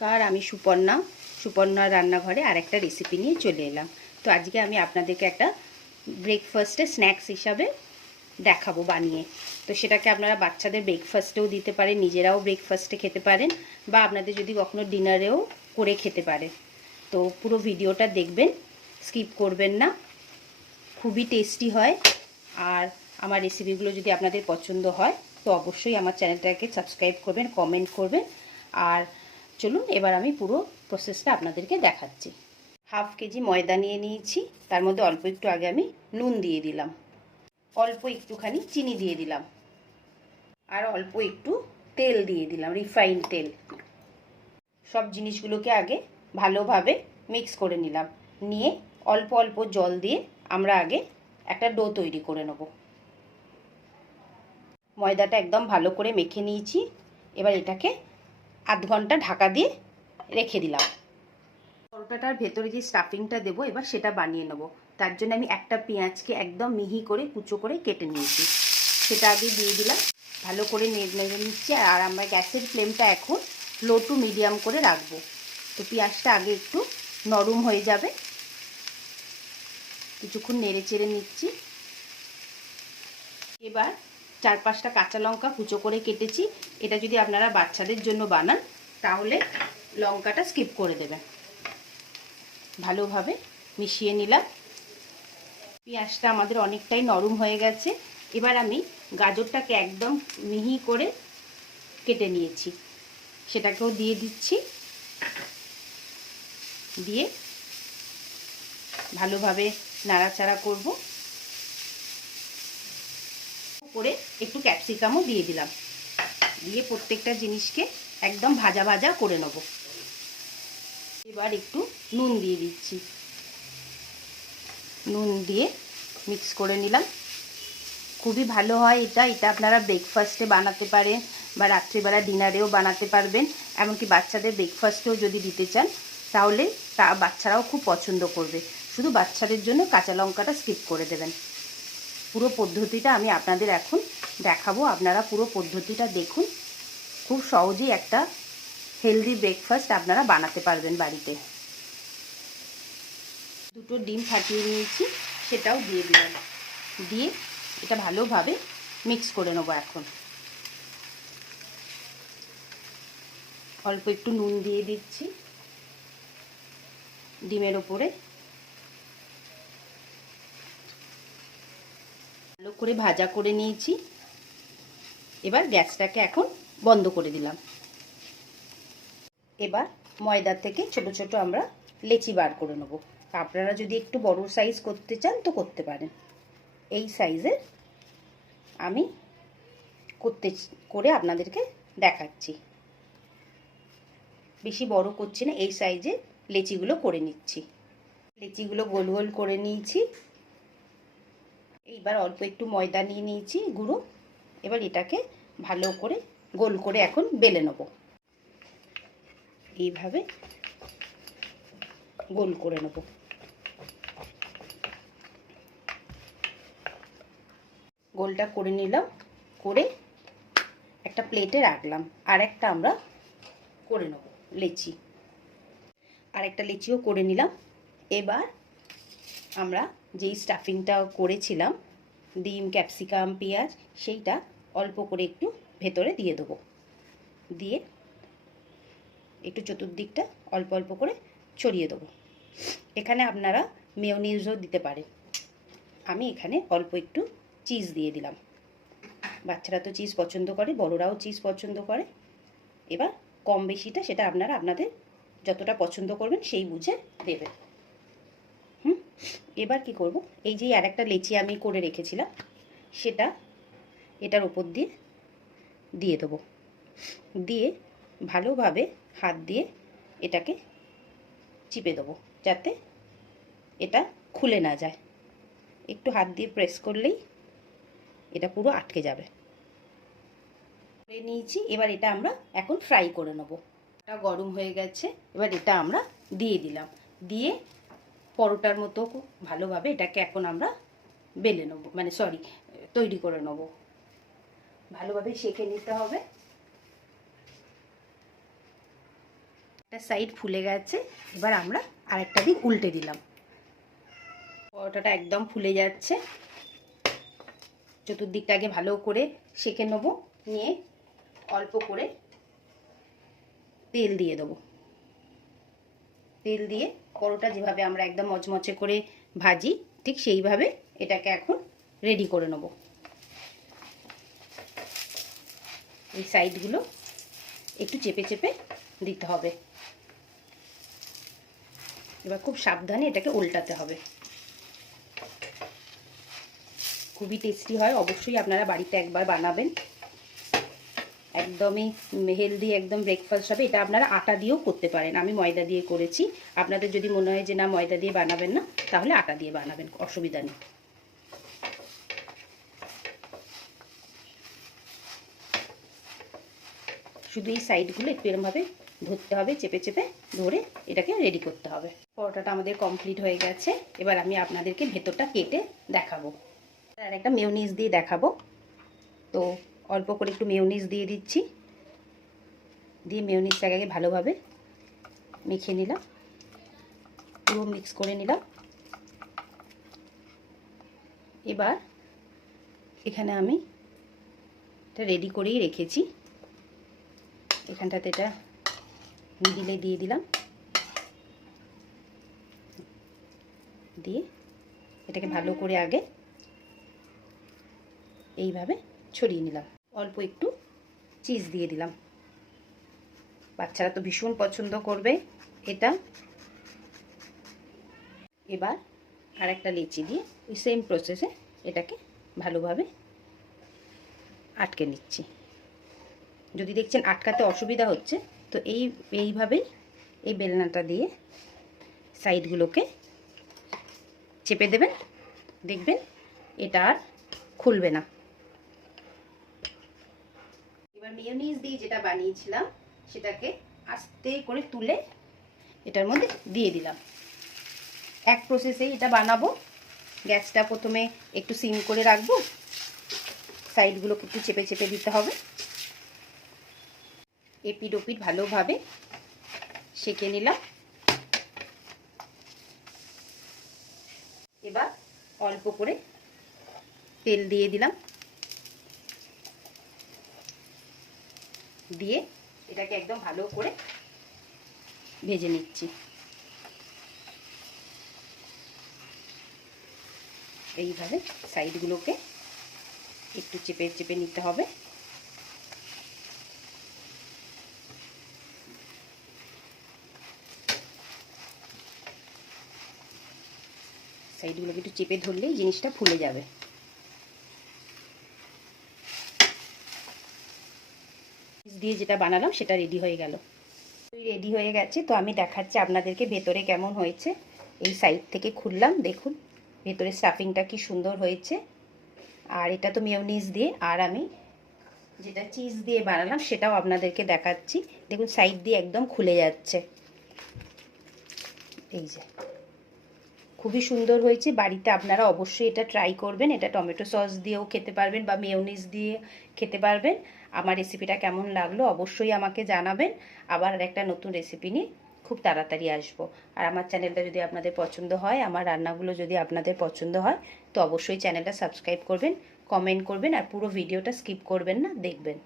নমস্কার, আমি সুপর্ণা রান্নাঘরে আরেকটা রেসিপি নিয়ে চলে এলাম। তো আজকে আমি আপনাদেরকে একটা ব্রেকফাস্টে স্ন্যাক্স হিসাবে দেখাবো বানিয়ে। তো সেটাকে আপনারা বাচ্চাদের ব্রেকফাস্টেও দিতে পারেন, নিজেরাও ব্রেকফাস্টে খেতে পারেন, বা আপনাদের যদি কখনো ডিনারেও করে খেতে পারেন। তো পুরো ভিডিওটা দেখবেন, স্কিপ করবেন না। খুবই টেস্টি হয়। আর আমার রেসিপিগুলো যদি আপনাদের পছন্দ হয় তো অবশ্যই আমার চ্যানেলটাকে সাবস্ক্রাইব করবেন, কমেন্ট করবেন। আর চলুন এবার আমি পুরো প্রসেসটা আপনাদেরকে দেখাচ্ছি। হাফ কেজি ময়দা নিয়ে নিয়েছি, তার মধ্যে অল্প একটু আগে আমি নুন দিয়ে দিলাম, অল্প একটুখানি চিনি দিয়ে দিলাম, আর অল্প একটু তেল দিয়ে দিলাম, রিফাইন্ড তেল। সব জিনিসগুলোকে আগে ভালোভাবে মিক্স করে নিলাম, নিয়ে অল্প অল্প জল দিয়ে আমরা আগে একটা ডো তৈরি করে নেব। ময়দাটা একদম ভালো করে মেখে নিয়েছি। এবার এটাকে আধ ঘন্টা ঢাকা দিয়ে রেখে দিলাম। পরোটাটার ভেতরে যে স্টাফিংটা দেবো এবার সেটা বানিয়ে নেব। তার জন্য আমি একটা পেঁয়াজকে একদম মিহি করে কুচো করে কেটে নিয়েছি, সেটা আগে দিয়ে দিলাম। ভালো করে নেড়ে নিচ্ছি। আর আমরা গ্যাসের ফ্লেমটা এখন লো টু মিডিয়াম করে রাখবো। তো পেঁয়াজটা আগে একটু নরম হয়ে যাবে, কিছুক্ষণ নেড়ে চেড়ে নিচ্ছি। এবার 4-5টা কাঁচা লঙ্কা কুচো করে কেটেছি। এটা যদি আপনারা বাচ্চাদের জন্য বানান তাহলে লঙ্কাটা স্কিপ করে দেবেন। ভালোভাবে মিশিয়ে নিলাম। পেঁয়াজটা আমাদের অনেকটাই নরম হয়ে গেছে। এবার আমি গাজরটাকে একদম মিহি করে কেটে নিয়েছি, সেটাকেও দিয়ে দিচ্ছি। দিয়ে ভালোভাবে নাড়াচাড়া করব। করে একটু ক্যাপসিকামও দিয়ে দিলাম, দিয়ে প্রত্যেকটা জিনিসকে একদম ভাজা ভাজা করে নেব। এবার একটু নুন দিয়ে দিচ্ছি, নুন দিয়ে মিক্স করে নিলাম। খুবই ভালো হয় এটা আপনারা ব্রেকফাস্টে বানাতে পারেন বা রাত্রিবেলা ডিনারেও বানাতে পারবেন। এমনকি বাচ্চাদের ব্রেকফাস্টেও যদি দিতে চান তাহলে বাচ্চারাও খুব পছন্দ করবে। শুধু বাচ্চাদের জন্য কাঁচা লঙ্কাটা স্কিপ করে দেবেন। পুরো পদ্ধতিটা আমি আপনাদের এখন দেখাবো, আপনারা পুরো পদ্ধতিটা দেখুন। খুব সহজেই একটা হেলদি ব্রেকফাস্ট আপনারা বানাতে পারবেন বাড়িতে। দুটো ডিম ফাটিয়ে নিয়েছি, সেটাও দিয়ে দিলাম। দিয়ে এটা ভালোভাবে মিক্স করে নেবো। এখন অল্প একটু নুন দিয়ে দিচ্ছি ডিমের ওপরে। ভালো করে ভাজা করে নিয়েছি। এবার গ্যাসটাকে এখন বন্ধ করে দিলাম। এবার ময়দা থেকে ছোট ছোট আমরা লেচি বার করে নেব। আপনারা যদি একটু বড় সাইজ করতে চান তো করতে পারেন। এই সাইজের আমি করে আপনাদেরকে দেখাচ্ছি। বেশি বড় করছি না, এই সাইজে লেচিগুলো করে নিচ্ছি। লেচিগুলো গোল গোল করে নিয়েছি। এইবার অল্প একটু ময়দা নিয়ে নিয়েছি গুঁড়ো। এবার এটাকে ভালো করে গোল করে এখন বেলে নেব। এইভাবে গোল করে নেব। গোলটা করে নিলাম, করে একটা প্লেটে রাখলাম। আর একটা আমরা করে নেব লেচি, আর একটা লেচিও করে নিলাম। এবার আমরা যেই স্টাফিংটা করেছিলাম ডিম, ক্যাপসিকাম, পেঁয়াজ, সেইটা অল্প করে একটু ভেতরে দিয়ে দেবো। দিয়ে একটু চতুর্দিকটা অল্প অল্প করে ছড়িয়ে দেবো। এখানে আপনারা মেয়োনিজও দিতে পারেন। আমি এখানে অল্প একটু চিজ দিয়ে দিলাম। বাচ্চারা তো চিজ পছন্দ করে, বড়রাও চিজ পছন্দ করে। এবার কম বেশিটা সেটা আপনারা আপনাদের যতটা পছন্দ করবেন সেই বুঝে দেবেন। এবার কি করব, এই যে আর একটা লেচি আমি করে রেখেছিলাম সেটা এটার উপর দিয়ে দিয়ে দেবো। দিয়ে ভালোভাবে হাত দিয়ে এটাকে চিপে দেবো, যাতে এটা খুলে না যায়। একটু হাত দিয়ে প্রেস করলেই এটা পুরো আটকে যাবে। করে নিয়েছি। এবার এটা আমরা এখন ফ্রাই করে নেব। এটা গরম হয়ে গেছে, এবার এটা আমরা দিয়ে দিলাম। দিয়ে পরোটার মতো ভালোভাবে এটাকে এখন আমরা বেলে নেব, মানে তৈরি করে নেব। ভালোভাবে সেঁকে নিতে হবে। একটা সাইড ফুলে গেছে, এবার আমরা আরেকটা দিক উল্টে দিলাম। পরোটাটা একদম ফুলে যাচ্ছে, চতুর্দিকটা আগে ভালো করে সেঁকে নেব, নিয়ে অল্প করে তেল দিয়ে দেবো। তেল দিয়ে পরোটা যেভাবে আমরা একদম মচমচে করে ভাজি, ঠিক সেইভাবে এটাকে এখন রেডি করে নেব। এই সাইডগুলো একটু চেপে চেপে দিতে হবে। এবার খুব সাবধানে এটাকে উল্টাতে হবে। খুবই টেস্টি হয়, অবশ্যই আপনারা বাড়িতে একবার বানাবেন। একদমই হেলদি, একদম ব্রেকফাস্ট হবে। এটা আপনারা আটা দিয়েও করতে পারেন, আমি ময়দা দিয়ে করেছি। আপনাদের যদি মনে হয় যে না ময়দা দিয়ে বানাবেন না, তাহলে আটা দিয়ে বানাবেন, অসুবিধা নেই। শুধু এই সাইডগুলো একটু এরমভাবে ধরতে হবে, চেপে চেপে ধরে এটাকে রেডি করতে হবে। পরোটাটা আমাদের কমপ্লিট হয়ে গেছে। এবার আমি আপনাদেরকে ভেতরটা কেটে দেখাবো, আর একটা মেয়োনিজ দিয়ে দেখাবো। তো অল্প করে একটু মেয়োনিজ দিয়ে দিচ্ছি, দিয়ে মেয়োনিজটাকে আগে ভালোভাবে মেখে নিলাম, পুরো মিক্স করে নিলাম। এবার এখানে আমি এটা রেডি করেই রেখেছি, এখানটাতে এটা মিডিলে দিয়ে দিলাম, দিয়ে এটাকে ভালো করে আগে এইভাবে ছড়িয়ে নিলাম। অল্প একটু চিজ দিয়ে দিলাম, বাচ্চারা তো ভীষণ পছন্দ করবে এটা। এবার আর একটা লেচি দিয়ে ওই সেম প্রসেসে এটাকে ভালোভাবে আটকে নিচ্ছি। যদি দেখছেন আটকাতে অসুবিধা হচ্ছে, তো এইভাবেই এই বেলনাটা দিয়ে সাইডগুলোকে চেপে দেবেন, দেখবেন এটা আর খুলবে না। এবার মেয়োনিজ দিয়ে যেটা বানিয়েছিলাম সেটাকে আস্তে করে তুলে এটার মধ্যে দিয়ে দিলাম। এক প্রসেসেই এটা বানাবো। গ্যাসটা প্রথমে একটু সিম করে রাখবো, সাইডগুলোকে একটু চেপে চেপে দিতে হবে। এপিট ওপিট ভালোভাবে সেঁকে নিলাম। এবার অল্প করে তেল দিয়ে দিলাম, দিয়ে এটাকে একদম ভালো করে ভেজে নিচ্ছি। এইভাবে সাইডগুলোকে একটু চেপে চেপে নিতে হবে। সাইডগুলোকে একটু চেপে ধরলেই জিনিসটা ফুলে যাবে। দিয়ে যেটা বানালাম সেটা রেডি হয়ে গেল। রেডি হয়ে গেছে, তো আমি দেখাচ্ছি আপনাদেরকে ভেতরে কেমন হয়েছে। এই সাইড থেকে খুললাম, দেখুন ভেতরে স্টাফিংটা কি সুন্দর হয়েছে। আর এটা তো মেয়োনিজ দিয়ে, আর আমি যেটা চিজ দিয়ে বানালাম সেটাও আপনাদেরকে দেখাচ্ছি। দেখুন সাইড দিয়ে একদম খুলে যাচ্ছে, এই যে খুবই সুন্দর হয়েছে। বাড়িতে আপনারা অবশ্যই এটা ট্রাই করবেন। এটা টমেটো সস দিয়েও খেতে পারবেন বা মেয়োনিজ দিয়ে খেতে পারবেন। আমার রেসিপিটা কেমন লাগলো অবশ্যই আমাকে জানাবেন। আবার একটা নতুন রেসিপি নিয়ে খুব তাড়াতাড়ি আসবো। আর আমার চ্যানেলটা যদি আপনাদের পছন্দ হয়, আমার রান্নাগুলো যদি আপনাদের পছন্দ হয়, তো অবশ্যই চ্যানেলটা সাবস্ক্রাইব করবেন, কমেন্ট করবেন, আর পুরো ভিডিওটা স্কিপ করবেন না, দেখবেন।